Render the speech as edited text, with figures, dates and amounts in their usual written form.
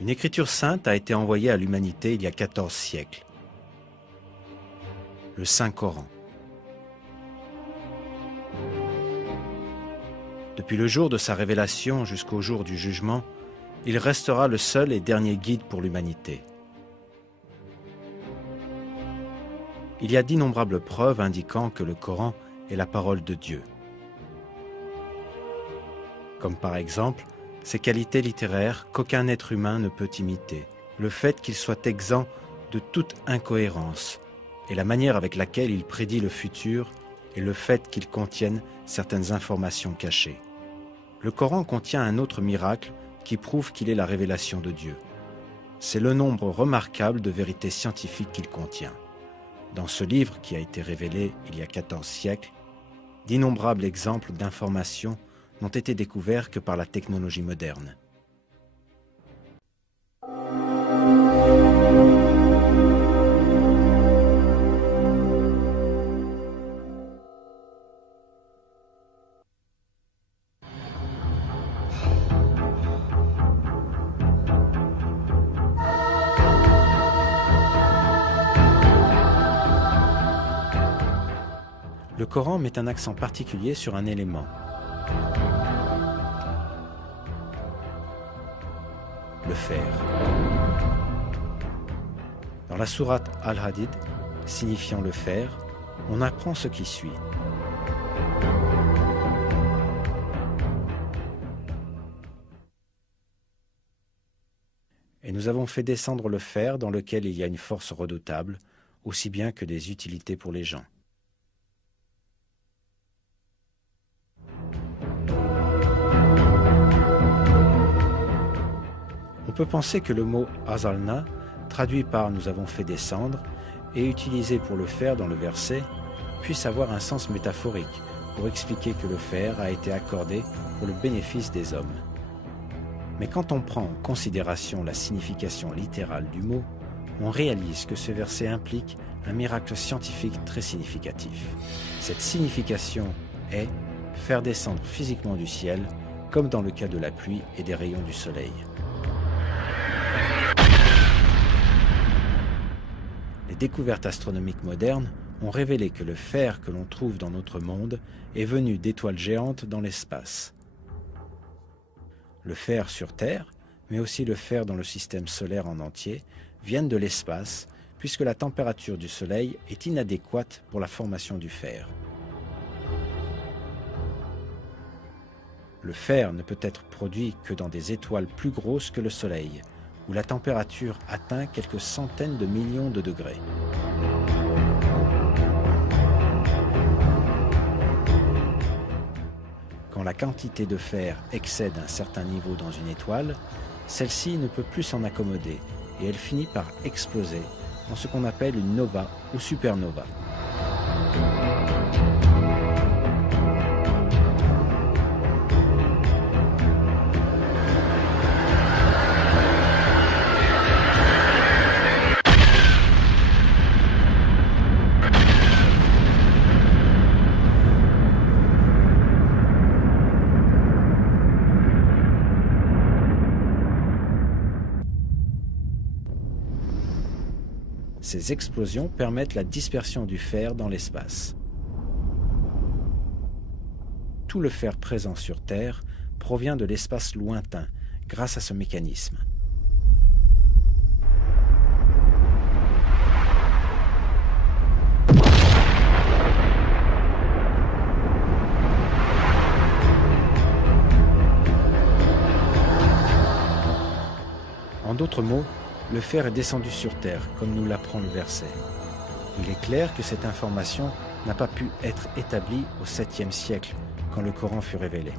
Une écriture sainte a été envoyée à l'humanité il y a 14 siècles. Le Saint-Coran. Depuis le jour de sa révélation jusqu'au jour du jugement, il restera le seul et dernier guide pour l'humanité. Il y a d'innombrables preuves indiquant que le Coran est la parole de Dieu. Comme par exemple, ses qualités littéraires qu'aucun être humain ne peut imiter, le fait qu'il soit exempt de toute incohérence, et la manière avec laquelle il prédit le futur, et le fait qu'il contienne certaines informations cachées. Le Coran contient un autre miracle qui prouve qu'il est la révélation de Dieu. C'est le nombre remarquable de vérités scientifiques qu'il contient. Dans ce livre qui a été révélé il y a 14 siècles, d'innombrables exemples d'informations n'ont été découverts que par la technologie moderne. Le Coran met un accent particulier sur un élément. Le fer. Dans la sourate Al-Hadid, signifiant le fer, on apprend ce qui suit. Et nous avons fait descendre le fer dans lequel il y a une force redoutable, aussi bien que des utilités pour les gens. On peut penser que le mot « azalna », traduit par « nous avons fait descendre » et utilisé pour le fer dans le verset, puisse avoir un sens métaphorique pour expliquer que le fer a été accordé pour le bénéfice des hommes. Mais quand on prend en considération la signification littérale du mot, on réalise que ce verset implique un miracle scientifique très significatif. Cette signification est faire descendre physiquement du ciel, comme dans le cas de la pluie et des rayons du soleil. Les découvertes astronomiques modernes ont révélé que le fer que l'on trouve dans notre monde est venu d'étoiles géantes dans l'espace. Le fer sur Terre, mais aussi le fer dans le système solaire en entier, viennent de l'espace, puisque la température du Soleil est inadéquate pour la formation du fer. Le fer ne peut être produit que dans des étoiles plus grosses que le Soleil, où la température atteint quelques centaines de millions de degrés. Quand la quantité de fer excède un certain niveau dans une étoile, celle-ci ne peut plus s'en accommoder et elle finit par exploser en ce qu'on appelle une nova ou supernova. Ces explosions permettent la dispersion du fer dans l'espace. Tout le fer présent sur Terre provient de l'espace lointain grâce à ce mécanisme. En d'autres mots, le fer est descendu sur Terre, comme nous l'apprend le verset. Il est clair que cette information n'a pas pu être établie au 7e siècle, quand le Coran fut révélé.